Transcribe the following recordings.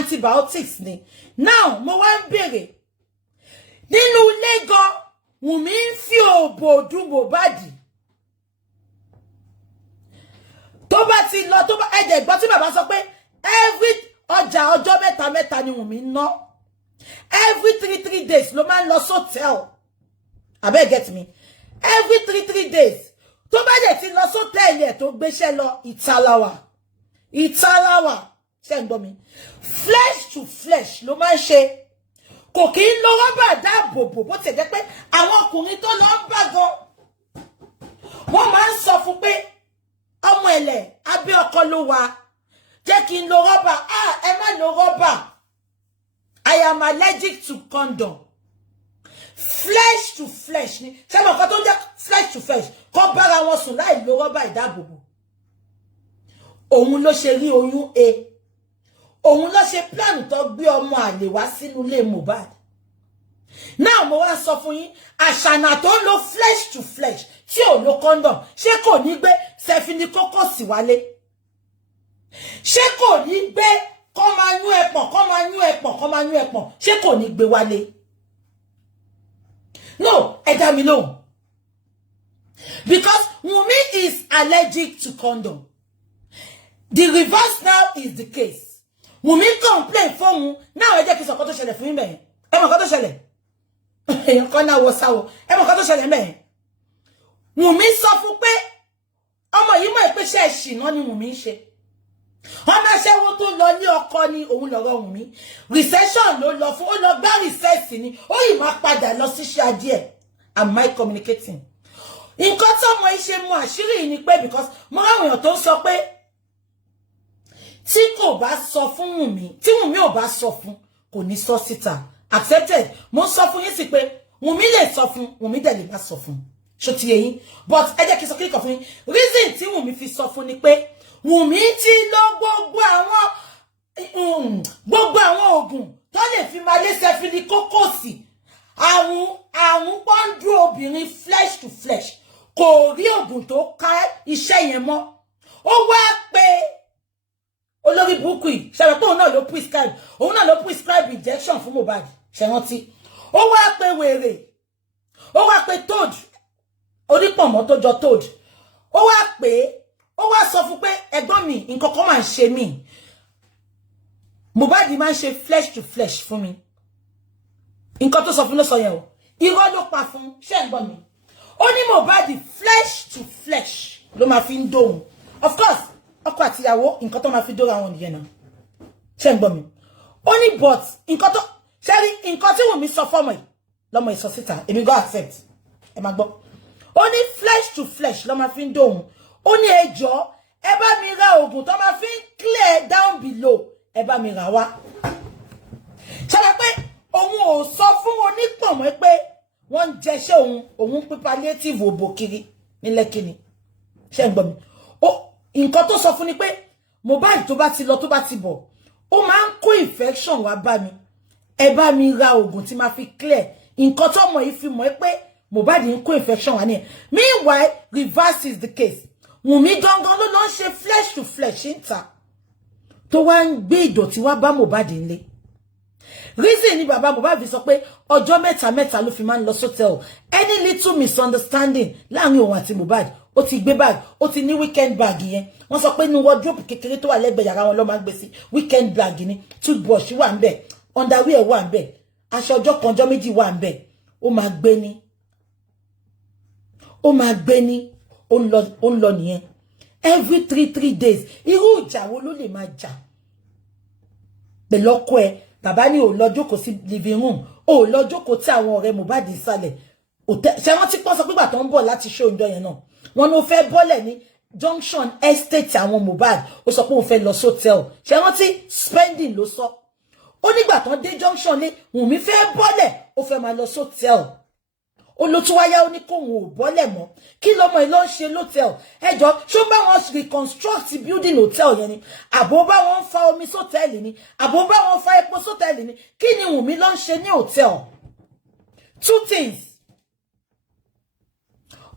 antibiotics ni. Now mo wá ń bèrè nínú ilé gan Wùnmí ń fi òbò dùn Mohbad. Tó bá ti lọ tó bá ẹ̀jẹ̀ gbọ́ tí bàbá sọ pé every ọjọ́ mẹ́ta ni Wùnmí ná. Every 3 days ló máa ń lọ hotel. Abeg get me. Every 3 days. Tó bá dé ti lọ hotel yẹn tó gbéṣẹ́ lọ Ìtàláwà. Ṣé ń gbọ́ mi? Flesh to flesh ló máa ń ṣe. Kò kí ń lo rọ́bà dáàbòbò bó ti jẹ́ pé àwọn ọkùnrin tó lọ ń bá gan. Wọ́n máa ń sọ fún pé ọmọ ẹ̀lẹ̀ abẹ́ ọkọ ló wà. Jẹ́ kí n lo rọ́bà. Ẹ má lo rọ́bà. I am allergic to condom. Flesh to flesh ni. Ṣé mo kàn tó jẹ́ flesh to flesh kó bára wọn sùn láì lo rọ́bà ìdáàbòbò. Òun ló ṣe rí oyún e. Òun ló ṣe plan tó gbé ọmọ àlè wá sínú ilé Mohbad. Now mo wá sọ fún yín, àṣànà tó lo flesh to flesh tí ò lo condom, ṣé kò ní gbé sẹfinikókòsì wálé? Ṣé kò ní gbé kó máa yún ẹpọ̀n, ṣé kò ní gbé wálé? No, ẹ dá mi lóhùn. Because Wunmi is allergic to condom. The reverse now is the case. Wunmi complain fún now ẹ jẹ́ kí sọ kó tó ṣẹlẹ̀ fún mi. Ẹ mọ̀ kó tó ṣẹlẹ̀. Èyàn kan náà wo sáwo. Ẹ mọ̀ kó tó ṣẹlẹ̀ me. Wunmi sọ fún pé ọmọ yìí mọ̀ pé ṣe ṣìnà ni Wunmi ṣe. Ọmọ aṣẹ́wó tó lọ ní ọkọ ni òun lọ́rọ̀ Wunmi. Recession ló lọ fún ó lọ gbá recess ni. Ó yìí máa padà lọ sí ṣe adìẹ. Am I communicating? Nǹkan tí ọmọ yìí ṣe mú àṣírí ni pé because mo àwọn èèyàn tó ń sọ pé tí kò bá sọ fún Wunmi, tí Wunmi ò bá sọ fún kò ní sọ síta. Accepted. Mo sọ fún yín sí pé Wunmi lè sọ fún, Wunmi dẹ̀ lè bá sọ fún. Ṣó ti yé yín? But ẹ jẹ́ kí sọ kíkọ fún yín. Reason tí Wunmi fi sọ fún ni pé Wunmi ti lọ gbogbo àwọn oògùn tó lè fi máa lé sẹfinikókòsì. Àwọn pọ́ńdù obìnrin flesh to flesh. Kò rí oògùn tó ká iṣẹ́ yẹn mọ́. Ó wá pé olórí burúkú yìí ṣe pé òun náà ló prescribe injection fún Mohbad ṣe rántí. Ó wá pé wèrè. Ó wá pé toad. Onípọ̀mọ́ tó jọ toad. Ó wá sọ fún pé ẹ̀gbọ́n mi nǹkan kan máa ń ṣe mí. Mohbad máa ń ṣe flesh to flesh fún mi. Nǹkan tó sọ fún ló sọ yẹn o. Irọ́ ló pa fún ṣé ń gbọ́ mi. Ó ní Mohbad flesh to flesh ló máa fi ń dóhùn. Of course ọkọ àti ìyàwó nǹkan tó máa fi dóra wọn nìyẹn náà. Ṣé ń gbọ́ mi. Ó ní but nǹkan tó ṣe rí nǹkan tí Wunmi sọ fọ́mọ yìí lọ́mọ ìsọ síta èmi go accept. Ẹ máa gbọ́. Ó ní flesh to flesh ló máa fi ń dóhùn. Ó ní ẹjọ́ ẹ bá mi ra oògùn tó máa fi ń clear down below ẹ bá mi rà wá. Ṣé pé òun ò sọ fún onípọ̀mọ́ pé wọ́n ń jẹṣẹ́ òun pín palliative òbò kiri ní Lẹ́kì ni. Ṣé ń gbọ́ mi. Nǹkan tó sọ fún ni pé Mohbad tó bá ti lọ tó bá ti bọ̀ ó máa ń kó infection wá bá mi. Ẹ bá mi ra oògùn tí máa fi clear. Nǹkan tó mọ̀ yìí fi mọ̀ pé Mohbad ń kó infection wá ní. Meanwhile, reverse is the case. Wunmi gangan ló lọ ṣe flesh to flesh níta. Tó wá ń gbé ìdọ̀tí wá bá Mohbad nílé. Reason ni bàbá Mohbad fi sọ pé ọjọ́ mẹ́ta ló fi máa ń lọ hotel. Any little misunderstanding láàrin òun àti Mohbad. Ó ti gbé bag, ó ti ní weekend bag yẹn. Wọ́n sọ pé ní wardrobe kékeré tó wà lẹ́gbẹ̀ẹ́ yàrá wọn ló máa gbé sí. Weekend bag ni, toothbrush wà ńbẹ̀, underwear wà ńbẹ̀, aṣọ ọjọ́ kan ọjọ́ méjì wà ńbẹ̀. Ó máa gbé ní. Ó ń lọ nìyẹn. Every 3 days. Irú ìjà wo ló lè máa jà? Pẹ̀lú ọkọ ẹ̀, bàbá ní ó lọ jókòó sí living room, ó lọ jókòó tí àwọn ọ̀rẹ́ Mohbad ìsàlẹ̀. Ṣé wọ́n ti pọ́n sọ pé ìgbà tó ń bọ̀ láti show ǹjọ́ yẹn náà. Wọ́n ló fẹ́ bọ́lẹ̀ ní junction estate àwọn Mohbad. Ó sọ pé òun fẹ́ lọ hotel. Ṣé wọ́n ti spending ló sọ. Ó nígbà tó dé junction lé Wunmi fẹ́ bọ́lẹ̀, ó fẹ́ máa lọ hotel. Ó ló tún wáyá ó ní kóhun ò bọ́lẹ̀ mọ́. Kí lọmọ ẹ̀ lọ ń ṣe l'hotel? Ẹjọ́ ṣó bá wọn reconstruct building hotel yẹn ni? Àbó bá wọn fa omi sọ́tẹ́ẹ̀lì ni? Àbó bá wọn fa epo sọ́tẹ́ẹ̀lì ni? Kí ni Wunmi lọ ń ṣe ní hotel? Two things.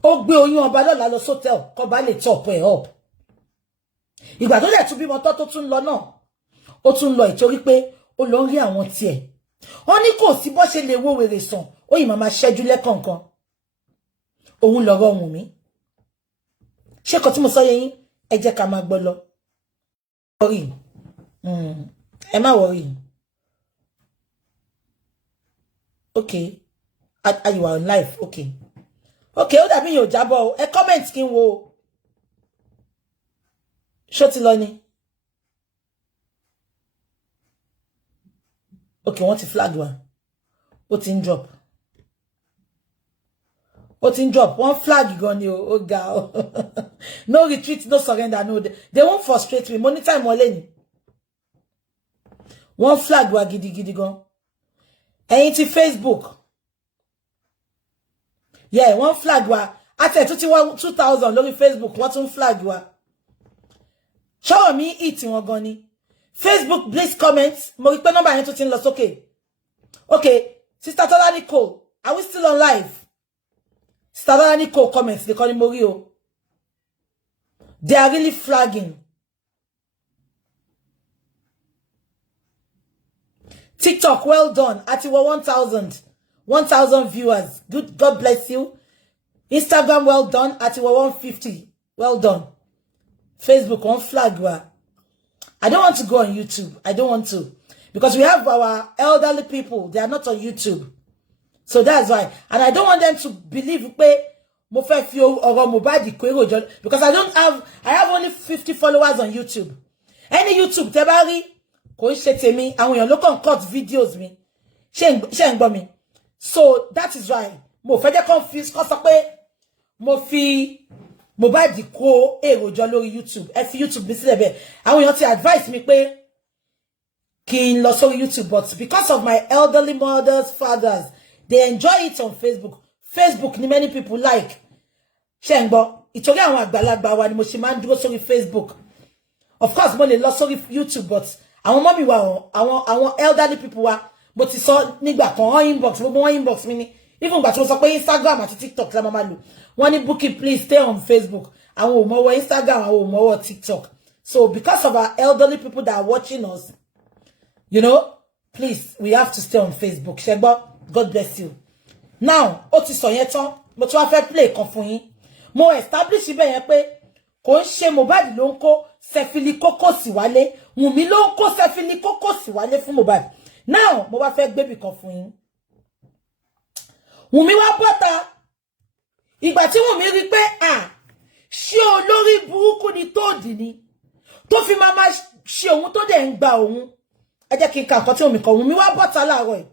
Ó gbé oyún ọba lọ́la lọ hotel kó bá lè top ẹ̀ up. Ìgbà tó dẹ̀ tún bímọ tó tún lọ náà. ó tún lọ ìtorí pé ó lọ rí àwọn tiẹ̀ wọ́n ní kò sí bó ṣe lè wo wèrè sàn ó yìí máa ṣẹ́jú lẹ́kọ̀ọ̀kan òun lọ́rọ̀ ohun mi ṣé kò tí mo sọ yẹn ẹ jẹ́ ká máa gbọ́ lọ ẹ má worry okay are you on live okay ó dàbí yóò jábọ̀ ẹ comment kí n wo ṣó ti lọ ni okay wọ́n ti flag wa ó ti ń drop one flag gan ni o ga no retreat no surrender no they won't frustrate me money time wọlé ni one flag wa gidigidi gan ẹ̀yin ti Facebook yeah one flag wa ate tó ti wá 2000 lórí Facebook wọ́n tún flag wa show me it wọ́n gan ni Facebook please comment mo rí pé number yẹn tó ti ń lọ sókè okay sister Tola Nicole are we still on live sister Tola Nicole comments they call him Morio they are really flagging TikTok well done at 1000 viewers good God bless you Instagram well done at 150 well done Facebook on flag wa I don't want to go on YouTube. I don't want to. Because we have our elderly people. They are not on YouTube. So that's why. And I don't want them to believe because I have only 50 followers on YouTube. Any YouTube, tebari, ko se me, and when you look on cut videos me. Me. So that is why. Mo fẹ́ confused cause mo fi Mohbad ko èròjọ lórí YouTube ẹ fi YouTube bí sílẹ̀ bẹ́ẹ̀ àwọn èèyàn ti advise mi pé kí n lọ sórí YouTube but because of my elderly mothers fathers they enjoy it on Facebook ni many people like ṣé ń gbọ́ ìtorí àwọn àgbàlagbà wa ni mo ṣe máa ń dúró sórí Facebook of course mo lè lọ sórí YouTube but àwọn mommy wa àwọn elderly people wa mo ti sọ nígbà kan on inbox gbogbo wọn inbox mi ni even gbà tí mo sọ pé Instagram àti TikTok la máa lò wọ́n ní Bookie please stay on Facebook àwọn ò mọwọ́ Instagram àwọn ò mọwọ́ TikTok so because of our elderly people that are watching us you know please we have to stay on Facebook ṣẹgbọ́ God bless you now ó ti sọ yẹn tán mo tún wá fẹ́ play kan fún yín mo establish ibẹ̀ yẹn pé kò ń ṣe Mohbad ló ń kó sefili kókó sí wálé Wùnmí ló ń kó sefili kókó sí wálé fún Mohbad now mo wá fẹ́ gbébì kan fún yín Wùnmí wá bọ́ta ìgbà tí Wùnmí rí pé ṣé olórí burúkú ni tó dì ní tó fi máa ṣe òun tó dẹ̀ ń gba òun ẹ jẹ́ kí n kà nǹkan tí Wùnmí kọ Wùnmí wá bọ́ta láàárọ̀ ẹ̀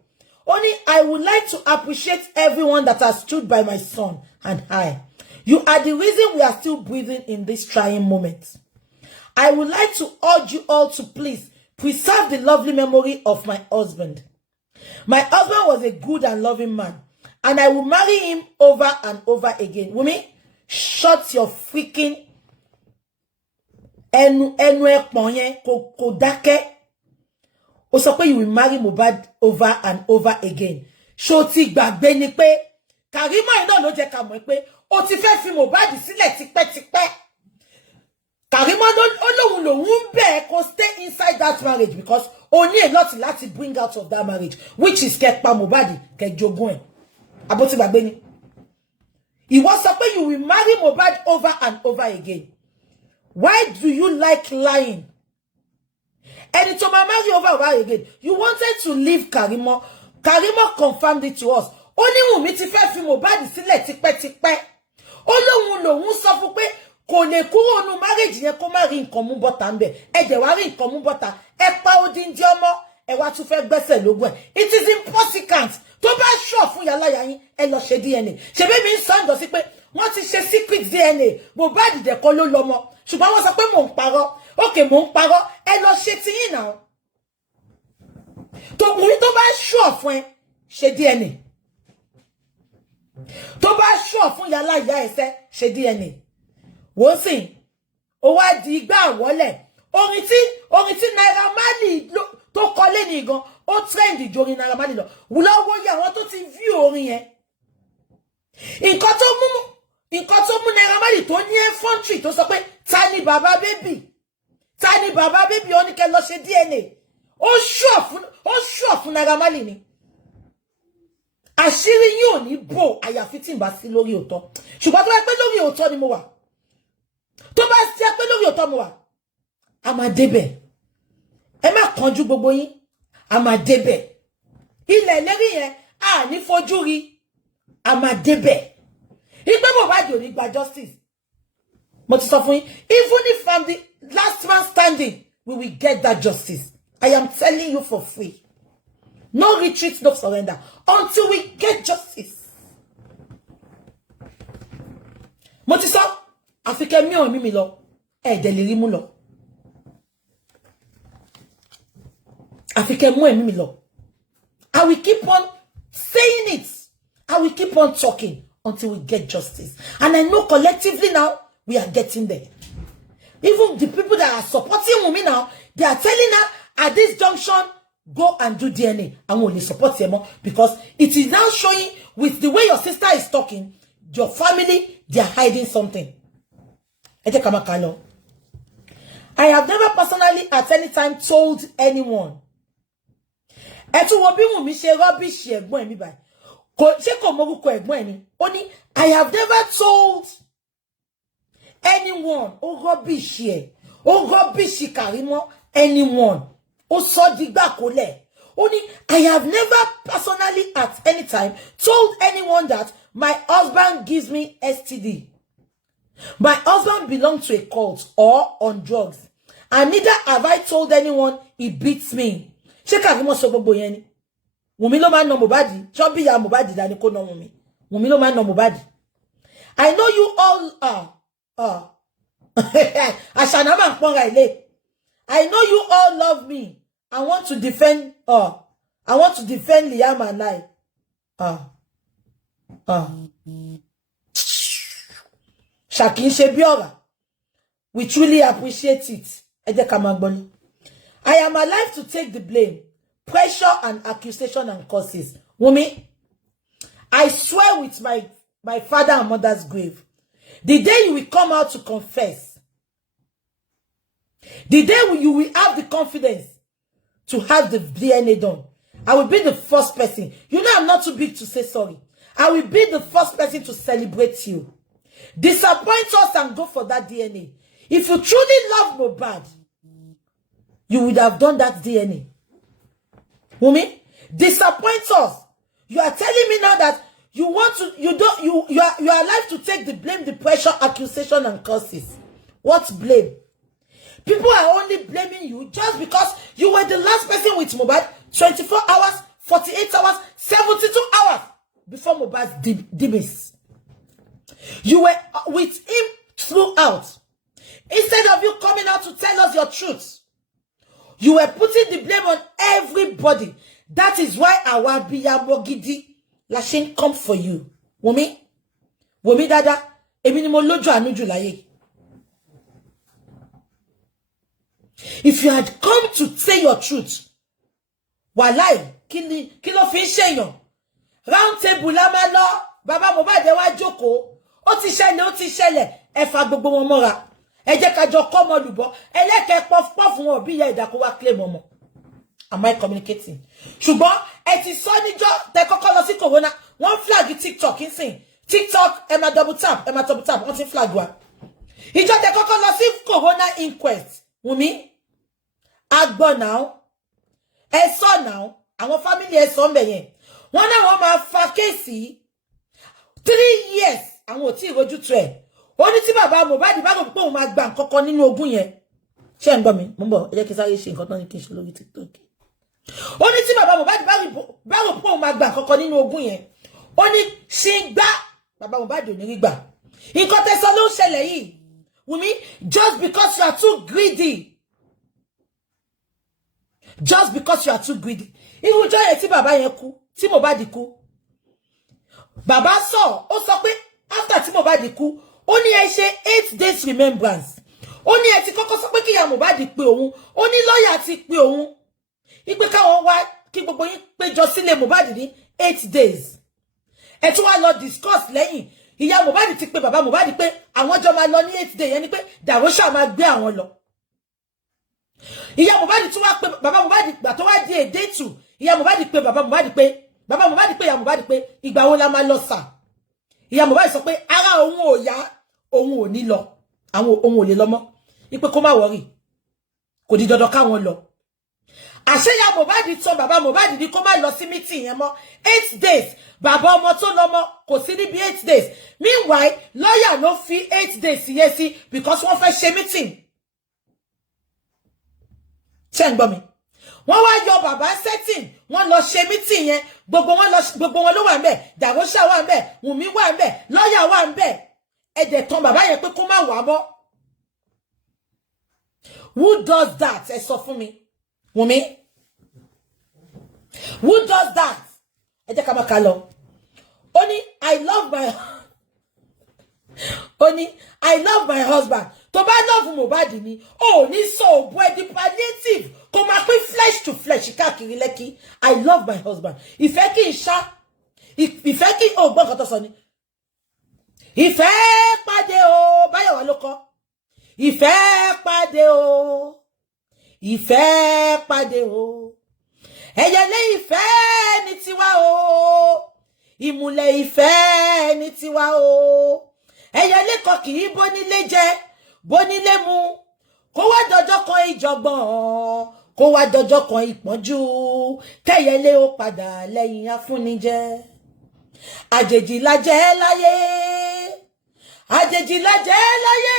ó ní I would like to appreciate everyone that has stood by my son and I. You are the reason we are still breathing in this trying moment. I would like to urge you all to please preserve the lovely memory of my husband. My husband was a good and loving man. And I will marry him over and over again. Wumi, shut your freaking ẹnu ẹpọ̀n yẹn kò dákẹ́. Ó sọ pé you will marry Mohbad over and over again. Ṣó ti gbàgbé ni pé Karimo iná ló jẹ́ ká mọ̀ pé ó ti fẹ́ fi Mohbad sílẹ̀ tipẹ́tipẹ́. Karimo lòun ń bẹ̀ kó stay inside that marriage because ó ní a lot láti bring out of that marriage which is kẹ́pa Mohbad kẹjogún ẹ̀. Aboti gbàgbé ni. Ìwọ sọ pé you will marry Mohbad over and over again. Why do you like lying? And to marry over and over again. You wanted to leave Karimo. Karimo confirmed it to us. Only Wùnmí ti fẹ́ fi Mohbad sílẹ̀ tipẹ́tipẹ́. Ó lóhun lòun sọ fún pé kò lè kúrò nínú marriage yẹn kó má rí nǹkan mú bọ́ta ńbẹ̀. Ẹ dẹ̀ wá rí nǹkan mú bọ́ta. Ẹ pa odindi ọmọ. Ẹ wá tún fẹ́ gbẹ́sẹ̀ lógún ẹ̀. It is impossible. Tó bá sure fún yàlá yín ẹ lọ ṣe DNA. Ṣé bí mi ń sọ ǹdọ̀ sí pé wọ́n ti ṣe secret DNA. Mohbad dẹ̀ kọ́ ló lọ́mọ. Ṣùgbọ́n wọ́n sọ pé mò ń parọ́. Okay, mò ń parọ́. Ẹ lọ ṣe ti yín náà. Tó bá sure fún ẹ ṣe DNA. Tó bá sure fún yàlá ìyá ẹsẹ̀ ṣe DNA. Wọ́n sì ó wá di igbá àwọ́lẹ̀. Orin tí Naira Marley tó kọ lé ní gan ó trend ìjòrin Naira Marley lọ. Wùlọ́wọ́ yẹ àwọn tó ti view orin yẹn. Nǹkan tó mú Naira Marley tó ní infantry tó sọ pé ta ni bàbá baby ó ní kẹ́ lọ ṣe DNA ó sure fún Naira Marley ni. Àṣírí yín ò ní bò àyàfi tí n bá sí lórí òótọ́. Ṣùgbọ́n tó bá pé lórí òótọ́ ni mo wà. Tó bá sí pé lórí òótọ́ mo wà. A máa débẹ̀. Ẹ má kánjú gbogbo yín. A máa débẹ̀. Ilẹ̀ lérí yẹn a ní fojú rí. A máa débẹ̀. Ìgbé Mohbad ò ní gba justice. Mo ti sọ fún yín, even if I'm the last man standing, we will get that justice. I am telling you for free. No retreat, no surrender. Until we get justice. Mo ti sọ, Africa mi o mi lọ. Dẹ̀ lè rí mú lọ. Africa mo mi lọ. I will keep on saying it. I will keep on talking until we get justice. And I know collectively now, we are getting there. Even the people that are supporting Wunmi now, they are telling her at this junction, go and do DNA. I will only support them more because it is now showing with the way your sister is talking, your family, they are hiding something. I have never personally at any time told anyone. I have never told anyone, anyone. I have never personally at any time told anyone that my husband gives me STD. My husband belongs to a cult or on drugs. And neither have I told anyone he beats me. Wunmi lo man no Mohbad. Chobi ya Mohbad dani ko no Wunmi. Wunmi lo man no Mohbad. I know you all I know you all love me. I want to defend Liam and Shakin Shebiora. We truly appreciate it. I am alive to take the blame, pressure and accusation and curses. Wunmi, I swear with my father and mother's grave, the day you will come out to confess, the day you will have the confidence to have the DNA done, I will be the first person. You know I'm not too big to say sorry. I will be the first person to celebrate you. Disappoint us and go for that DNA. If you truly love Mohbad, you would have done that DNA. Wunmi, disappoint us. You are telling me now that you want to, you are alive to take the blame, the pressure, accusation, and curses. What blame? People are only blaming you just because you were the last person with Mohbad 24 hours, 48 hours, 72 hours before Mohbad's demise. You were with him throughout. Instead of you coming out to tell us your truth, you were putting the blame on everybody. That is why our Biyamo Gidi Lashin come for you. Wunmi dada, èmi ni mo lójú àánú jù láyé. If you had come to say your truth, walai, kilo fi ṣèyàn. Round table la ma lọ, baba Mohbad wá jókòó. Ó ti ṣẹlẹ̀, ẹ fa gbogbo wọn mọ́ra. Ẹ jẹ́ ká jọ kọ́ mọ́ lùbọ́. Ẹlẹ́kẹ̀ puff wọn bí ìyá ìdàkọ wá claim ọmọ. Am I communicating? Ṣùgbọ́n ẹ ti sọ níjọ́ tẹ́ kọ́kọ́ lọ sí corona. Wọ́n flag TikTok nsìn. TikTok ẹ máa double tap, wọ́n ti flag wa. Ìjọ́ tẹ́ kọ́kọ́ lọ sí corona inquest. Wunmi, agbọ́ now. Ẹ sọ now. Àwọn family ẹ sọ ńbẹ̀ yẹn. Wọ́n náà wọ́n máa fa kéèsì 3 years. Àwọn ò tí ì rojú tu ẹ̀. Ó ní tí bàbá Mohbad bá rò pé òun máa gba nǹkan kan nínú ogún yẹn. Ṣé ń gbọ́ mi? Mo ń bọ̀, ẹ jẹ́ kí sáré ṣe nǹkan tán ní kí n ṣe lórí TikTok. Ó ní tí bàbá Mohbad bá rò pé òun máa gba nǹkan kan nínú ogún yẹn. Ó ní ṣì gbá bàbá Mohbad ò ní rí gbà. Nǹkan tẹ́ sọ ló ń ṣẹlẹ̀ yìí. Wunmi, just because you are too greedy. Just because you are too greedy. Irú ọjọ́ yẹn tí bàbá yẹn kú, tí Mohbad kú. Bàbá ó sọ pé after tí Mohbad kú, ó ní ẹ ṣe 8 days remembrance. Ó ní ẹ ti kọ́kọ́ sọ pé kí ìyá Mohbad pè òun. Ó ní lọ́yà ti pè òun. Ipe káwọn wá kí gbogbo yín péjọ sílé Mohbad ní 8 days. Ẹ tún wá lọ discuss lẹ́yìn. Ìyá Mohbad ti pè bàbá Mohbad pé àwọn jọ máa lọ ní 8 days. Yẹn ni pé Dàróṣà máa gbé àwọn lọ. Ìyá Mohbad tún wá pé bàbá Mohbad gbà tó wá di èdè tù. Ìyá Mohbad pé bàbá Mohbad pé ìyá Mohbad pé ìgbà wo la máa lọ sà. Ìyá Mohbad sọ pé ara òun ò yá, òun ò ní lọ. Àwọn òun ò lè lọ mọ́. Ipe kó má worry. Kò di dandan káwọn lọ. Àṣé ìyá Mohbad tán bàbá Mohbad ní kó má lọ sí meeting yẹn mọ́ 8 days. Bàbá ọmọ tó lọ mọ́ kò sí níbi 8 days. Meanwhile, lawyer ló fi 8 days yẹn sí because wọ́n fẹ́ ṣe meeting. Ṣé ń gbọ́ mi? Wọ́n wá yọ bàbá setting, wọ́n lọ ṣe meeting yẹn, gbogbo wọn ló wà ńbẹ̀, Dàgóṣà wà ńbẹ̀, Wùmí wà ńbẹ̀, lawyer wà ńbẹ̀. Ẹ̀dẹ̀ tán bàbá yẹn pé kó má wá mọ́. Who does that? Ẹ sọ fún mi. Wùmí? Who does that? Ẹ jẹ́ ká máa kà lọ. Ó ní I love my husband. Tó bá love Mohbad ni, ó ní so òbú ẹdi palliative kó máa pín flesh to flesh káàkiri Lẹ́kì. I love my husband. Ìfẹ́ kì í ṣá. Ìfẹ́ kì í ó gbọ́ nǹkan tó sọ ni. Ìfẹ́ pàdé o, Báyọ̀ wá ló kọ. Ìfẹ́ pàdé o. Ìfẹ́ pàdé o. Ẹyẹlé ìfẹ́ ní tiwa o. Ìmùlẹ̀ ìfẹ́ ní tiwa o. Ẹyẹlé kan kì í bónílé jẹ, bónílé mu. Kó wá dọjọ́ kan ìjọ̀gbọ̀n, kó wá dọjọ́ kan ìpọ́njú. Kẹ́yẹlé ó padà lẹ́yìn afúnijẹ. Àjèjì la jẹ́ láyé. Àjèjì la jẹ́ láyé.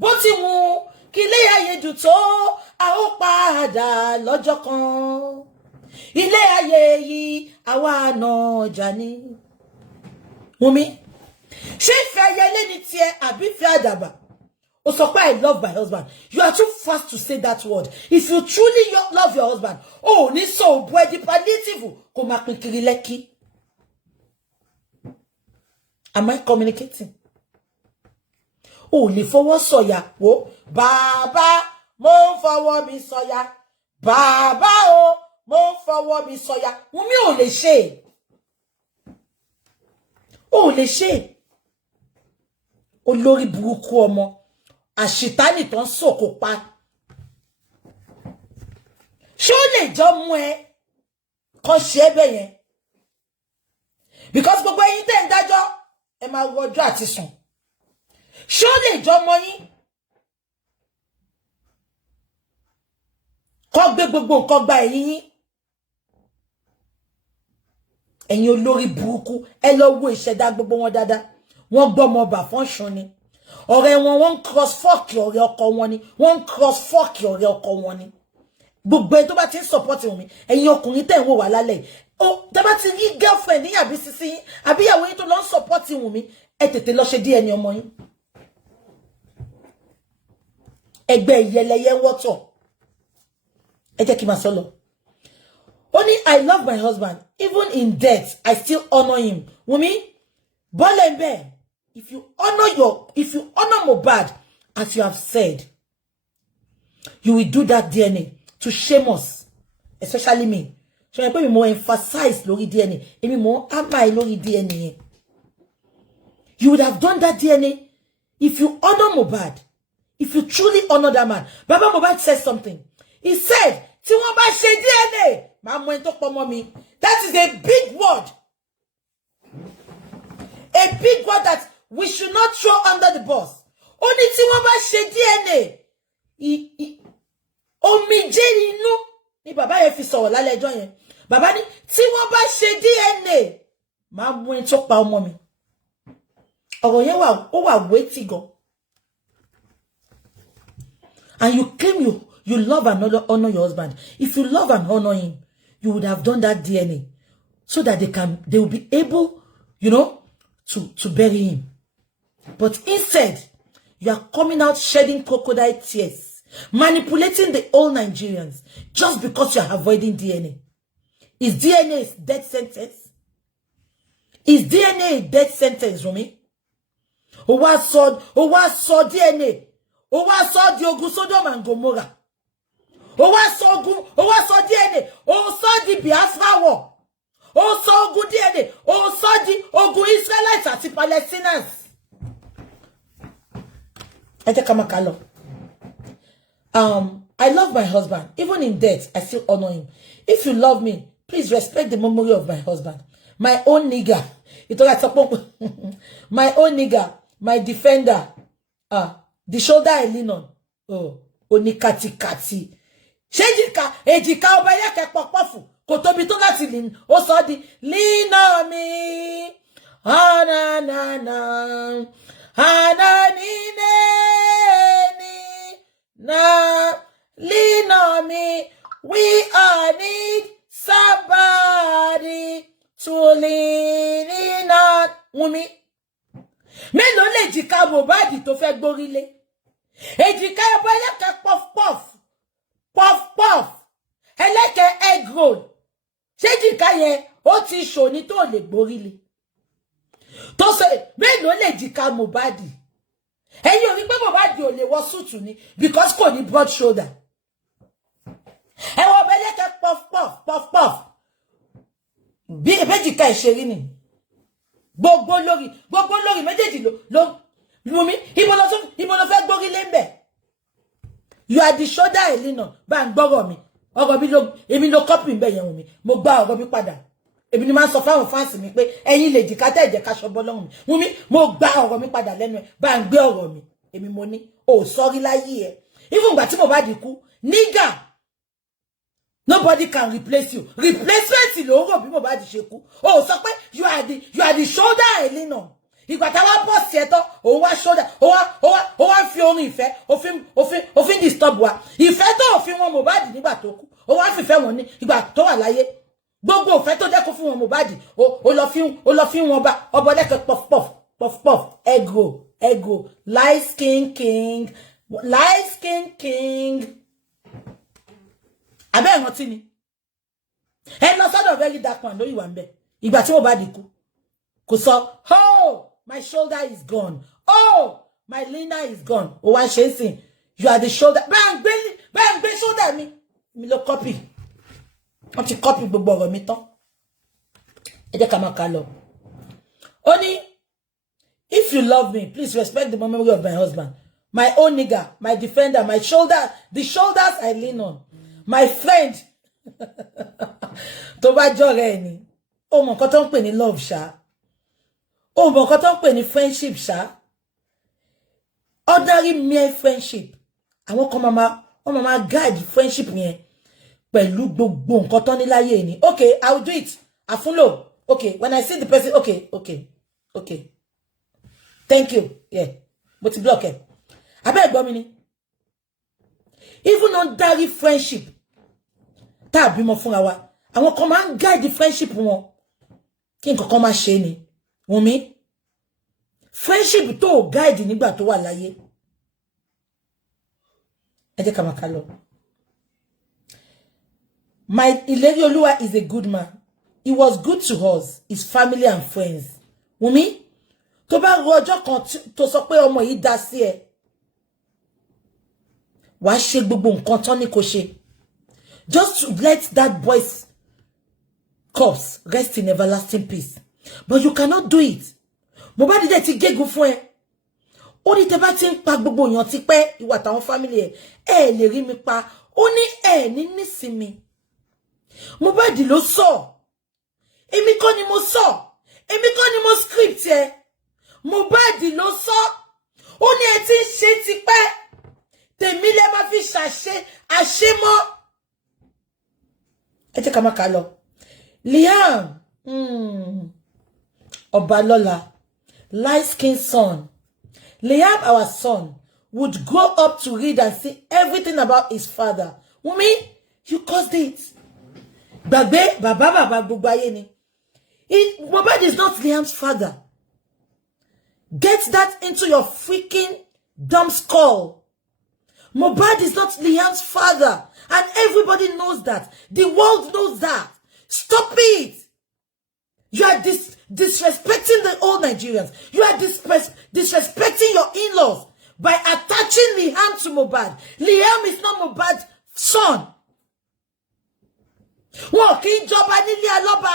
Bó ti wù kí ilé ayé dùn tó, a ó padà lọ́jọ́ kan. Ilé ayé yìí àwa àna ọjà ni. Wùmí, ṣé ìfẹ́ ẹyẹlé ni tiẹ̀ àbí ìfẹ́ àdàbà? Ó sọ pé I love my husband. You are too fast to say that word. If you truly love your husband, ó ní so òbú ẹdi palliative kó máa pín kiri Lẹ́kì. Am I communicating? Ó lè fọwọ́ sọ̀yà wò. Bàbá, mo ń fọwọ́ mi sọ̀yà. Bàbá o, mo ń fọwọ́ mi sọ̀yà. Wùmí ò lè ṣe. Ó lè ṣe. Olórí burúkú ọmọ. Àṣìtánì tó ń sòkò pa. Ṣé ó lè jọ mú ẹ kan ṣe é bẹ́ẹ̀ yẹn? Because gbogbo ẹ̀yin tẹ́ ń dájọ́ ẹ máa wo ọjọ́ àti sùn. Ṣé ó lè jọ mọ yín? Kọ́ gbé gbogbo nǹkan gba ẹ̀yìn yín. Ẹ̀yin olórí burúkú ẹ lọ wo ìṣẹ̀dá gbogbo wọn dáadáa. Wọ́n gbọ́mọ ọba fọ́nṣun ni. Ọ̀rẹ́ wọn wọ́n cross fuck ọ̀rẹ́ ọkọ wọn ni. Wọ́n cross fuck ọ̀rẹ́ ọkọ wọn ni. Gbogbo ẹ tó bá ti ń support Wùmí, ẹ̀yin ọkùnrin tẹ́ ń wò wá lálẹ́. Ó tẹ́ bá ti rí girlfriend ní àbí sisi yín, àbí ìyàwó yín tó lọ ń support Wùmí, ẹ tètè lọ ṣe DNA ọmọ yín. Ẹgbẹ́ ìyẹlẹyẹ wọ́tọ̀. Ẹ jẹ́ kí máa sọ lọ. Ó ní I love my husband. Even in death, I still honor him. Wùmí, Bolembe, if you honor Mohbad, as you have said, you will do that DNA to shame us, especially me. So I put more emphasize lórí DNA. Emi more amai lórí DNA. You would have done that DNA if you honor Mohbad, if you truly honor that man. Baba Mohbad said something. He said, "Tí wọ́n bá ṣe DNA, máa mú ẹni tó pọ̀ mọ́ mi." That is a big word. A big word that we should not throw under the bus. Only tí wọ́n bá ṣe DNA. Omijé inú ni bàbá yẹn fi sọ̀rọ̀ lálẹ́ ẹjọ́ yẹn. Bàbá ní tí wọ́n bá ṣe DNA, máa mú ẹni tó pa ọmọ mi. Ọ̀rọ̀ yẹn wà weighty gan. And you claim you love and honor your husband. If you love and honor him, you would have done that DNA so that they will be able, to bury him. But instead, you are coming out shedding crocodile tears, manipulating the old Nigerians just because you are avoiding DNA. Is DNA a death sentence? Is DNA a death sentence, Rumi? Ó wá sọ DNA. Ó wá sọ di ogun Sodom and Gomorrah. Ó wá sọ DNA. Ó sọ di Biafra war. Ó sọ ogun DNA. Ó sọ di ogun Israelites àti Palestinians. Ẹ jẹ́ ká máa kà lọ. I love my husband. Even in death, I still honor him. If you love me, please respect the memory of my husband. My own nigga. My own nigga. My defender. The shoulder I lean on. Oh, onikati kati. Shejika, ejika obaya ke popofu. Kotobi to lati lean. O so di lean on me. Na na na. Na lean on me. We all need somebody to lean in on. Wumi. Mélòó lè jìkà Mohbad tó fẹ́ gbórílé. Èjìká ọba ẹlẹ́kẹ̀ puff puff. Puff puff. Ẹlẹ́kẹ̀ egg roll. Ṣé jìkà yẹn ó ti ṣòní tó lè gbórílé. Tó ṣe mélòó lè jìkà Mohbad. Ẹ̀yin ò rí pé Mohbad ò lè wọ súùtù ni because kò ní broad shoulder. Ẹ wọ ọba ẹlẹ́kẹ̀ puff puff puff puff. Bí èjìká ìṣeré ni. Gbogbo lórí méjèèjì ló Wumi ibo ló fẹ́ gbórílé ńbẹ̀. You are the shoulder Elena bá ń gbọ́rọ̀ mi ọ̀rọ̀ mi ló èmi ló copy ńbẹ̀ yẹn Wumi mo gba ọ̀rọ̀ mi padà èmi ni máa sọ fáwọn fans mi pé ẹ̀yin lè jìká tẹ́ jẹ́ ká ṣọbọ lọ́hùn mi Wumi mo gba ọ̀rọ̀ mi padà lẹ́nu ẹ̀ bá ń gbé ọ̀rọ̀ mi èmi mo ní o sorry láyé ẹ̀ even ìgbà tí Mohbad kú nigga nobody can replace you. Replacement ló rò bí Mohbad ṣe kú. O sọ pé you are the shoulder Elena. Ìgbà tá wá boss e to, o wá shoulder, o wá fi orin ìfẹ́, o fin disturb wa. Ìfẹ́ tó fi wọn Mohbad nígbà tó kú. O wá fi fẹ́ wọn ní ìgbà tó wà láyé. Gbogbo ìfẹ́ tó jẹ́ kó fún wọn Mohbad, o lọ fi wọn bá ọbọ leke puff puff, puff puff, ego, light skin king. Abe rántí ni. Ẹ lọ sọ́dọ̀ very dark one lórí wà ńbẹ̀. Ìgbà tí Mohbad kú. Kò sọ, "Oh, my shoulder is gone. Oh, my Lena is gone." O wá ṣe nsin. You are the shoulder. Bang shoulder mi. Mi ló copy. Wọ́n ti copy gbogbo ọ̀rọ̀ mi tán. Ẹ jẹ́ ká máa kà lọ. Ó ní, if you love me, please respect the memory of my husband. My own nigga, my defender, my shoulder, the shoulders I lean on. My friend. Tó bá jọ̀rẹ́ ni. Ó mọ nǹkan tó ń pè ní love ṣá. Ó mọ nǹkan tó ń pè ní friendship ṣá. Ordinary mere friendship. Àwọn kan mama guide friendship yẹn pẹ̀lú gbogbo nǹkan tó ní láyé ni. Okay, I will do it. Afunlo. Okay, when I see the person, okay. Thank you. Yeah. Mo ti block ẹ. Abẹ́ gbọ́ mi ni. Even ordinary friendship. Tá bímọ fúnra wa. Àwọn kan máa ń guide friendship wọn. Kí nǹkan kan máa ṣe ni. Wùmí. Friendship tó guide nígbà tó wà láyé. Ẹ jẹ́ ká máa kà lọ. My Ilerioluwa is a good man. He was good to us, his family and friends. Wùmí. Tó bá ro ọjọ́ kan tó sọ pé ọmọ yìí dá sí ẹ. Wàá ṣe gbogbo nǹkan tán ní kó ṣe. Just to let that boy's corpse rest in everlasting peace. But you cannot do it. Mohbad dẹ̀ ti gégùn fún ẹ. Ó ní tẹ́ bá ti ń pa gbogbo èèyàn ti pẹ́ ìwà táwọn family ẹ lè rí mi pa. Ó ní ẹ ní nísinmi. Mohbad ló sọ. Èmi kọ́ ni mo sọ. Èmi kọ́ ni mo script ẹ. Mohbad ló sọ. Ó ní ẹ ti ń ṣe ti pẹ́. Tèmi lẹ máa fi ṣàṣe àṣemọ́. Ẹ jẹ́ ká máa kà lọ. Liam. Obalola. Light-skinned son. Liam, our son, would grow up to read and see everything about his father. Wumi, you caused it. Gbàgbé, bàbá gbogbo ayé ni. Mohbad is not Liam's father. Get that into your freaking dumb skull. Mohbad is not Liam's father. And everybody knows that. The world knows that. Stop it. You are disrespecting the old Nigerians. You are disrespecting your in-laws by attaching Liam to Mohbad. Liam is not Mohbad's son. Wọ́n kì í jọba nílé alọ́ba.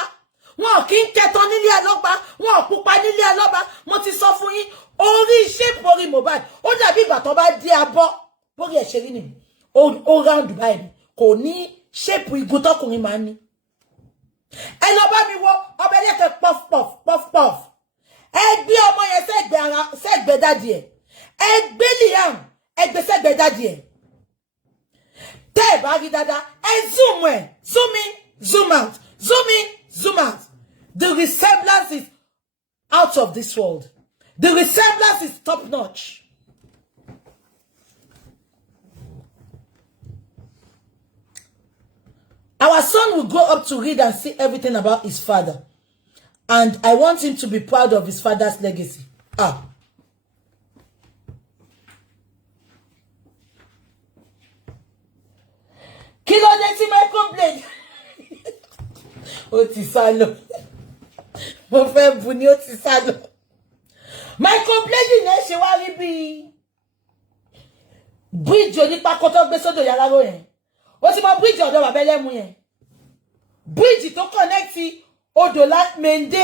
Wọ́n kì í kẹtàn nílé alọ́ba. Wọ́n pupa nílé alọ́ba. Mo ti sọ fún yín, orí shape orí Mohbad. Ó dàbí ìgbà tó bá dé abọ́. Bórí ẹ̀ ṣe rí ni. ó round báyìí kò ní shape igun tọkùnrin máa ní. Ẹ lọ bá mi wo ọbẹ̀ lẹ́kẹ̀ puff puff puff puff. Ẹ gbé ọmọ yẹn sẹ́gbẹ̀ dádì ẹ̀. Ẹ gbé Liam ẹ gbé sẹ́gbẹ̀ dádì ẹ̀. Tẹ́ ẹ bá rí dáadáa ẹ zoom ẹ̀, zoom in, zoom out, zoom in, zoom out. The resemblance is out of this world. The resemblance is top notch. Our son will grow up to read and see everything about his father. And I want him to be proud of his father's legacy. Ah. Kí ló dé tí my complaint? Ó ti sá lọ. Mo fẹ́ bu ni ó ti sá lọ. My complaint yẹn ṣe wá rí bí bridge onípákó tó gbé sódò yàrá ro yẹn. Ó ti mọ bridge ọ̀dọ̀ bàbá ẹlẹ́mu yẹn. Bridge tó connect odò Mende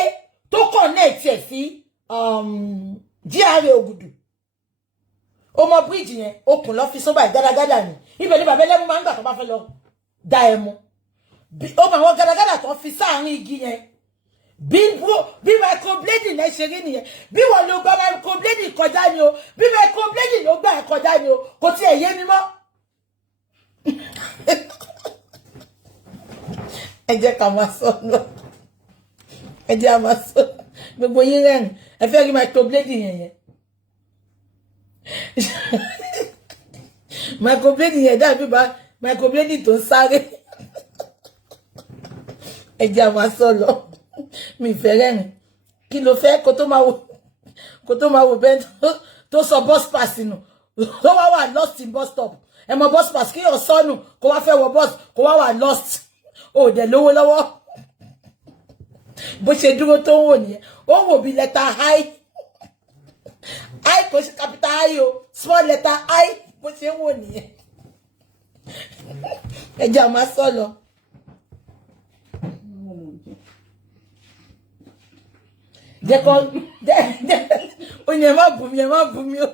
tó connect ẹ̀ sí GRA Ògùdù. Ó mọ bridge yẹn, okùn lọ fi sóbà gádagádà ni. Ibẹ̀ ni bàbá ẹlẹ́mu máa ń gbà tó bá fẹ́ lọ dá ẹmu. Ó mọ àwọn gádagádà tó fi sáàrin igi yẹn. Bí microblading ẹ ṣe rí nìyẹn. Bí wọ́n ló gba microblading kọjá ni o. Bí microblading ló gbà kọjá ni o. Kò tiẹ̀ yé mi mọ́. Ẹ jẹ́ ká máa sọ lọ. Ẹ jẹ́ á máa sọ. Gbogbo yín rẹ́rìn. Ẹ fẹ́ rí microblading yẹn. Microblading yẹn dàbí bá microblading tó ń sáré. Ẹ jẹ́ á máa sọ lọ. Mi fẹ́ rẹ́rìn. Kí ló fẹ́ kó tó máa wò bẹ́ẹ̀ tó sọ bus pass nù. Tó wà lost in bus stop. Ẹ mọ bus pass kí yóò sọnù kó wá fẹ́ wọ bus kó wà lost. Ó dẹ̀ lówó lọ́wọ́. Bó ṣe dúró tó ń wò nìyẹn. Ó wò bí letter I. I kò ṣe capital I o. Small letter I. Bó ṣe ń wò nìyẹn. Ẹ jẹ́ á máa sọ lọ. Oye má bù mí o.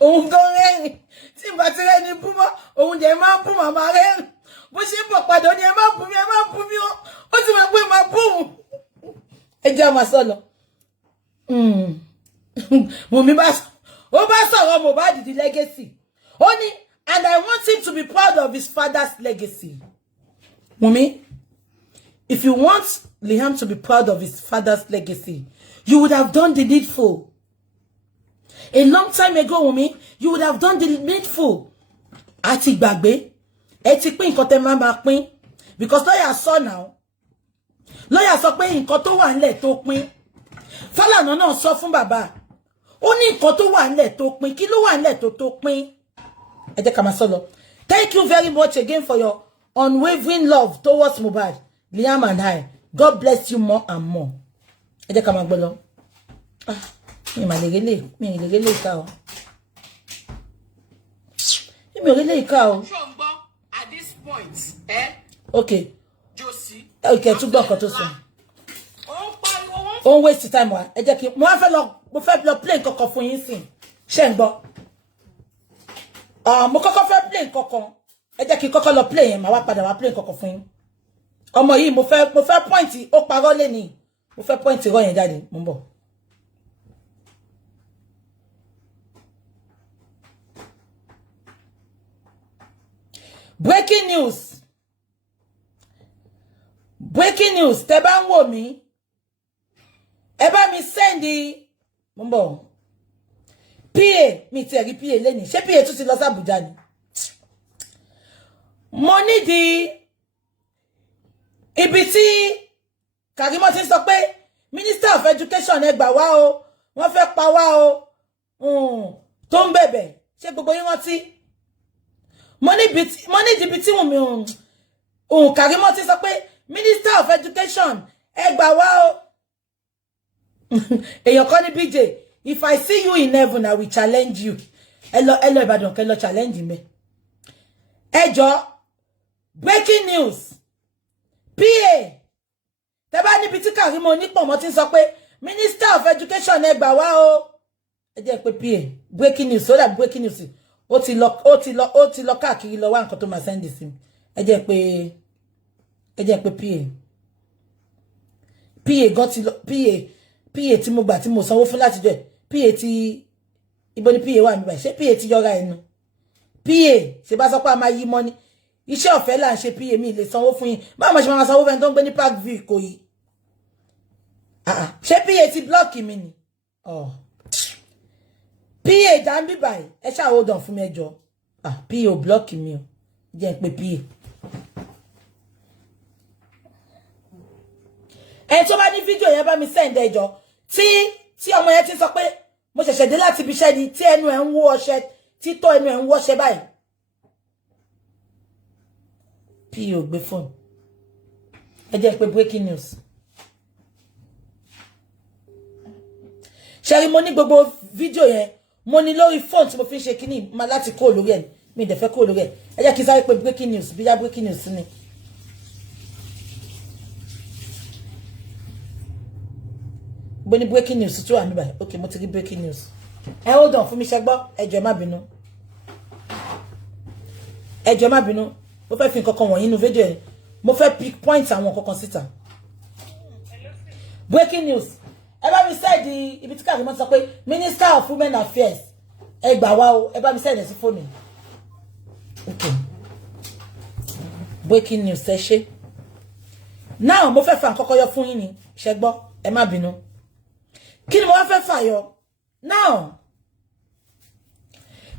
Òun gan rẹ́rìn. Tí bá ti rẹ́ni bú mọ́, òun jẹ́ má bú màmá rẹ́rìn. Bó ṣe ń bọ̀ padà ní ẹ má bú mi o. Ó ti máa pé máa bú òun. Ẹ jẹ́ á máa sọ lọ. Mùmí bá sọ̀rọ̀ Mohbad di legacy. Ó ní, and I want him to be proud of his father's legacy. Mùmí, if you want Liam to be proud of his father's legacy, you would have done the needful. A long time ago, Mùmí, you would have done the needful. Àti gbàgbé, ẹ ti pín nǹkan tẹ́ máa pín. Because lawyer sọ now. Lawyer sọ pé nǹkan tó wà nílẹ̀ tó pín. Fálànà náà sọ fún bàbá. Ó ní nǹkan tó wà nílẹ̀ tó pín. Kí ló wà nílẹ̀ tó pín? Ẹ jẹ́ ká máa sọ lọ. Thank you very much again for your unwavering love towards Mohbad, Liam and I. God bless you more and more. Ẹ jẹ́ ká máa gbọ́ lọ. Mi lè gele ìka o. Mi ò gele ìka o. At this point, Okay. Josie. Okay, tún gbọ́ nǹkan tó sọ. Ó ń waste time wa. Ẹ jẹ́ kí mo fẹ́ lọ play nǹkan kan fún yín sìn. Ṣé ń gbọ́? Mo kọ́kọ́ fẹ́ play nǹkan kan. Ẹ jẹ́ kí kọ́kọ́ lọ play yẹn, màá wá padà wá play nǹkan kan fún yín. Ọmọ yìí mo fẹ́ point ó parọ́ lẹ́ni. Mo fẹ́ point irọ́ yẹn jáde, mo ń bọ̀. Breaking news. Breaking news. Tẹ́ bá ń wò mí. Ẹ bá mi send mo ń bọ̀. PA mi ti rí PA lẹ́ni. Ṣé PA tún ti lọ sí Abuja ni? Mo ní di ibi tí Karimo ti sọ pé Minister of Education ẹ gbà wá o. Wọ́n fẹ́ pa wá o. Tó ń bẹ̀bẹ̀. Ṣé gbogbo yín rántí? Mo ní ibi tí Karimo ti sọ pé Minister of Education ẹ gbà wá o. Èèyàn kan ní BJ, if I see you in heaven, I will challenge you. Ẹ lọ Ìbàdàn kẹ́ lọ challenge me. Ẹ jọ̀ọ́, breaking news. PA. Tẹ́ bá níbi tí Karimo Onípọ̀mọ́ ti sọ pé Minister of Education ẹ gbà wá o. Ẹ jẹ́ pé PA. Breaking news, so that breaking news ó ti lọ káàkiri lọ wá nǹkan tó máa send sí mi. Ẹ jẹ́ pé PA gan ti lọ PA tí mo gbà tí mo sanwó fún láti jọ PA tí ibo ni PA wà mi báyìí. Ṣé PA ti yọra ẹnu? PA ṣe bá sọ pé a máa yí mọ́ ni. Iṣẹ́ ọ̀fẹ́ là ń ṣe PA mi lè sanwó fún yín. Báwo mo ṣe máa sanwó fẹ́ni tó ń gbé ní Park View Ìkòyí? Ṣé PA ti block mi ni? Oh. PA dan bí báyìí. Ẹ ṣá hold on fún mi ẹjọ́. PA block mi o. Jẹ́ n pé PA. Ẹ tó bá ní fídíò yẹn bá mi send ẹjọ́. Tí ọmọ yẹn ti sọ pé mo ṣẹ̀ṣẹ̀ dé láti ibi iṣẹ́ ni tí ẹnu ẹ̀ ń wọ́ ọṣẹ, tí tó ẹnu ẹ̀ ń wọ́ ọṣẹ báyìí. PA ò gbé phone. Ẹ jẹ́ pé breaking news. Ṣẹ́rí mo ní gbogbo fídíò yẹn, mo ní lórí phone tí mo fi ń ṣe kíní máa láti kó lórí ẹ̀. Mi dẹ̀ fẹ́ kó lórí ẹ̀. Ẹ jẹ́ kí sáré pé breaking news, bí já breaking news ni. Bó ní breaking news tó wà níbà. Okay, mo ti rí breaking news. Ẹ hold on fún mi ṣé gbọ́. Ẹ jọ̀ọ́ má bínú. Ẹ jọ̀ọ́ má bínú. Mo fẹ́ fi nǹkan kan wọ̀nyí nínú fídíò yẹn. Mo fẹ́ pick point àwọn nǹkan kan síta. Breaking news. Ẹ bá mi send ibi tí Karimo sọ pé Minister of Women Affairs. Ẹ gbà wá o. Ẹ bá mi send sí phone. Okay. Breaking news ẹ ṣé. Now mo fẹ́ fa nǹkan kan yọ fún yín ni. Ṣé gbọ́. Ẹ má bínú. Kí ni mo wá fẹ́ fà yọ? Now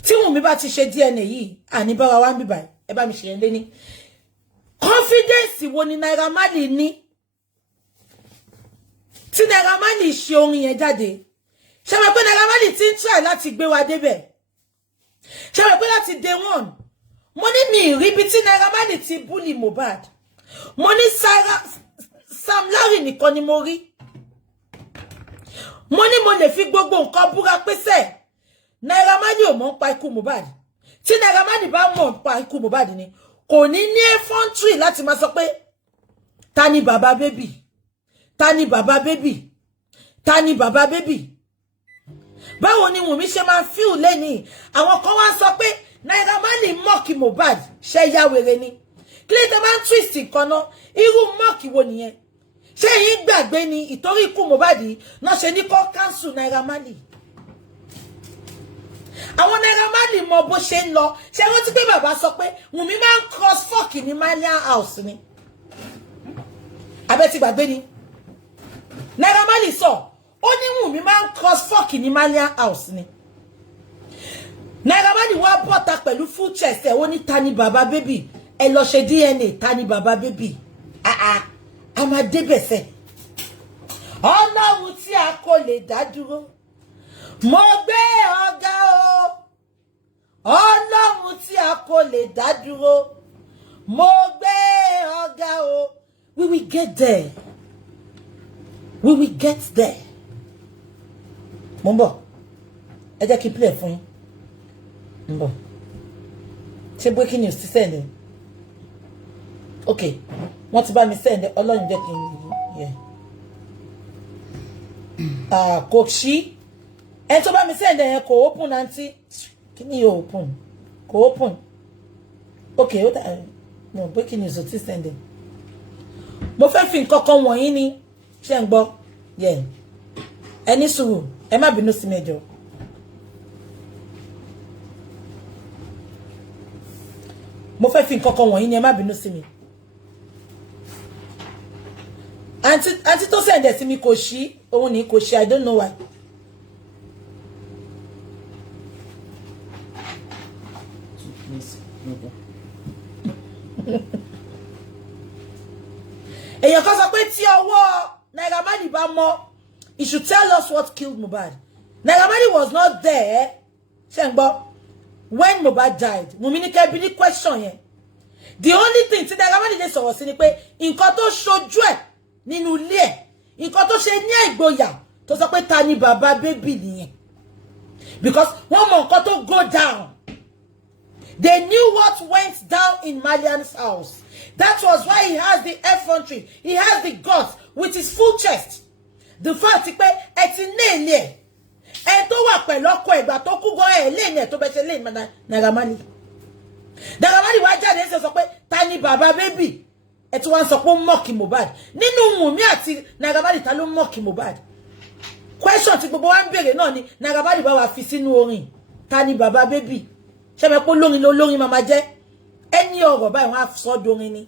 tí Wùnmí bá ti ṣe DNA yìí, àní bára wá ń bí báyìí. Ẹ bá mi ṣe yẹn lé ní. Confidence wo ni Naira Marley ní? Tí Naira Marley ṣe orin yẹn jáde. Ṣé mọ̀ pé Naira Marley ti ń try láti gbé wa débẹ̀? Ṣé mọ̀ pé láti day one? Mo ní mi rí bí tí Naira Marley ti bully Mohbad. Mo ní Sam Larry nìkan ni mo rí. Mo ní mo lè fi gbogbo nǹkan búra pèsè. Naira Marley ò mọ̀ nípa ikú Mohbad. Tí Naira Marley bá mọ̀ nípa ikú Mohbad ni, kò ní ní effrontery láti máa sọ pé ta ni bàbá baby? Ta ni bàbá baby? Ta ni bàbá baby? Báwo ni Wùnmí ṣe máa feel lẹ́ni? Àwọn kan wá sọ pé Naira Marley mock Mohbad, ṣé ya wèrè ni? Kí ló dé máa twist nǹkan náà? Irú mock wo nìyẹn? Ṣé yín gbàgbé ni ìtorí ikú Mohbad náà ṣe ní kó cancel Naira Marley? Àwọn Naira Marley mọ bó ṣe ń lọ. Ṣé wọ́n ti pé bàbá sọ pé Wùnmí máa ń cross fork ní Malian house ni? Abẹ́ ti gbàgbé ni? Naira Marley sọ, ó ní Wùnmí máa ń cross fork ní Malian house ni. Naira Marley wá bọ́ta pẹ̀lú full chest ẹ̀, ó ní ta ni bàbá baby? Ẹ lọ ṣe DNA, ta ni bàbá baby? A máa débẹ̀ sẹ́. Ọlọ́run tí a kò lè dá dúró. Mo gbé ọ̀gá o. Ọlọ́run tí a kò lè dá dúró. Mo gbé ọ̀gá o. We will get there. We will get there. Mo ń bọ̀. Ẹ jẹ́ kí n play fún yín. Mo ń bọ̀. Ṣé breaking news ti send ẹ? Okay. Wọ́n ti bá mi send ẹ. Ọlọ́run jẹ́ kí n yẹ. Kò sí. Ẹ tó bá mi send ẹ kò open aunty. Kí ni yóò open? Kò open. Okay, no breaking news ti send ẹ. Mo fẹ́ fi nǹkan kan wọ̀nyí ni. Ṣé ń gbọ́? Yeah. Ẹ ní sùúrù. Ẹ má bínú sí mi ẹ jọ̀ọ́. Mo fẹ́ fi nǹkan kan wọ̀nyí ni, ẹ má bínú sí mi. Aunty tó send ẹ sí mi kò sí. Òun ni kò sí. I don't know why. Èyàn kan sọ pé tí ọwọ́ Naira Marley bá mọ́, he should tell us what killed Mohbad. Naira Marley was not there. Ṣé ń gbọ́? When Mohbad died, Wùnmí ní kẹ́ bi ní question yẹn. The only thing tí Naira Marley lè sọ̀rọ̀ sí ni pé nǹkan tó ṣojú ẹ̀ nínú ilé ẹ̀, nǹkan tó ṣe ní ìgboyà tó sọ pé ta ni bàbá baby nìyẹn. Because wọ́n mọ nǹkan tó go down. They knew what went down in Malian's house. That was why he has the effrontery. He has the guts with his full chest. The fact is pé ẹ ti ní ilé ẹ̀. ẹ tó wà pẹ̀lú ọkọ ìgbà tó kú gan ẹ lẹ́yìn ẹ tó bẹ ṣe lẹ́yìn Naira Marley wá jáde ṣe sọ pé ta ni bàbá baby ẹ tí wọ́n sọ pé mock Mohbad nínú Wunmi àti Naira Marley ta ló mock Mohbad question tí gbogbo wa ń béèrè náà ni Naira Marley bá wa fi sínú orin ta ni bàbá baby ṣé me pé lórin mama jẹ́ ẹni ọ̀rọ̀ báyìí wọ́n á sọ dorin ni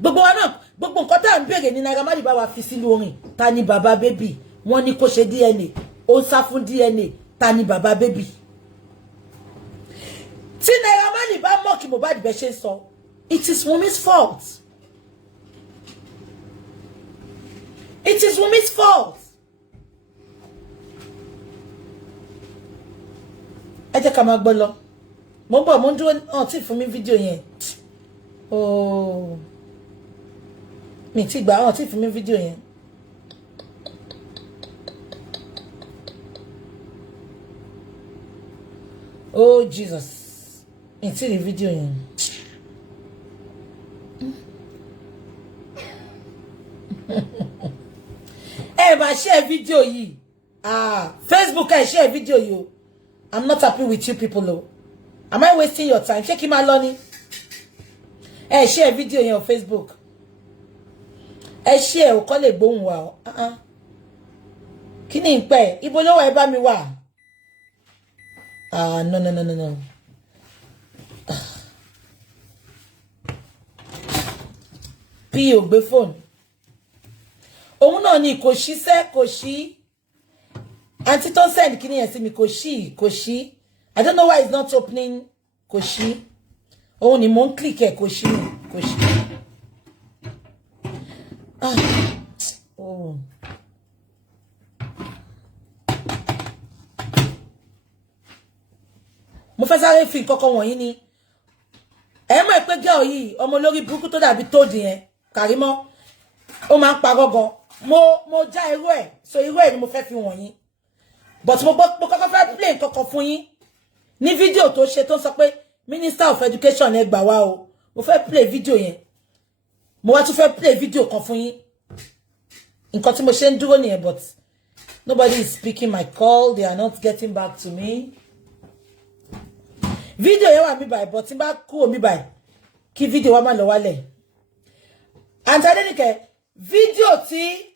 gbogbo wa náà gbogbo nǹkan tá ń béèrè ni Naira Marley bá wa fi sínú orin ta ni bàbá baby wọ́n ní kó ṣe DNA ó sá fún DNA ta ni bàbá baby tí Naira Marley bá mock Mohbad bẹ́ ṣe sọ it is Wunmi's fault. It is Wunmi's fault. Ẹ jẹ́ ká máa gbọ́ lọ. Mo ń bọ̀ mo ń dúró tí fún mi fídíò yẹn. Oh. Mi ti gbà tí fún mi fídíò yẹn. Oh Jesus. Mi ti rí fídíò yẹn. Ẹ share video yìí. Facebook share video yìí. I'm not happy with you people though. Am I wasting your time? Check him alone. Share video yìí on Facebook. Share o kò lè gbóhùn wa o. Kí ni npe? Ibo ló wà ẹ bá mi wà. No. P o gbé phone. Òun náà ni kò sí Auntie don't send kini yẹn sí mi kò sí I don't know why it's not opening kò sí òun ni mo ń click ẹ kò sí oh mo fẹ́ sáré fi nǹkan wọ̀nyí ni ẹ mọ̀ pé girl yìí ọmọ lórí burúkú tó dàbí Toad yẹn Karimo ó máa ń parọ́ gan mo já irú ẹ̀ so irú ẹ̀ ni mo fẹ́ fi wọ̀nyí but mo kọ́kọ́ fẹ́ play nǹkan fún yín ní fídíò tó ṣe tó sọ pé Minister of Education ẹ gbà wá o mo fẹ́ play fídíò yẹn mo wá tún fẹ́ play fídíò kan fún yín nǹkan tí mo ṣe ń dúró nìyẹn but nobody is picking my call they are not getting back to me fídíò yẹn wà mí báyìí but tí n bá kúrò mí báyìí kí fídíò wa má lọ wálẹ̀ and Adenike fídíò tí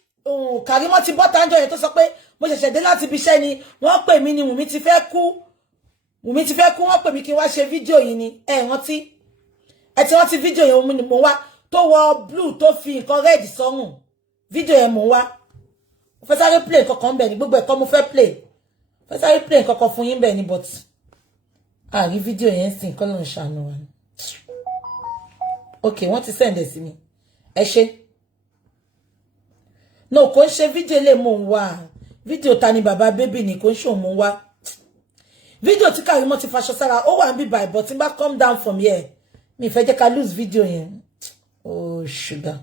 Karimo ti bọ́ta ńjọ́ yẹn tó sọ pé mo ṣẹ̀ṣẹ̀ dé láti ibi iṣẹ́ ni wọ́n pè mí ni Wunmi ti fẹ́ kú wọ́n pè mí kí n wá ṣe fídíò yìí ni ẹ ti rántí fídíò yẹn Wunmi ni mo wá tó wọ blue tó fi nǹkan red sọ́rùn fídíò yẹn mo wá mo fẹ́ sáré play nǹkan kan bẹ̀ ni gbogbo ẹ̀kọ́ mo fẹ́ play nǹkan kan fún yín bẹ̀ ni but rí fídíò yẹn sì nǹkan ló ń ṣàánú wa ni okay wọ́n ti send ẹ̀ sí mi ẹ ṣe no kò ń ṣe fídíò lè mò ń wá fídíò ta ni bàbá baby ni kò ń ṣe òun mò ń wá fídíò tí Karimo ti faṣọ sára ó wà ń bí báyìí but tí n bá come down from here mi fẹ́ jẹ́ ká lose fídíò yẹn oh sugar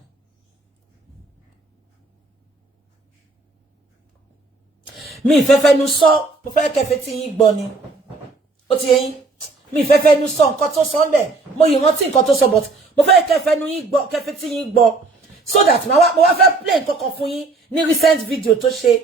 mi fẹ́ fẹ́nu sọ mo fẹ́ kẹfẹ́ tí yín gbọ́ ni ó ti yẹn mi fẹ́ fẹ́nu sọ nǹkan tó sọ ńbẹ̀ mo yìí rántí nǹkan tó sọ but mo fẹ́ kẹfẹ́nu yín gbọ́ kẹfẹ́ tí yín gbọ́ so that mo wá fẹ́ play nǹkan kan fún yín ní recent video tó ṣe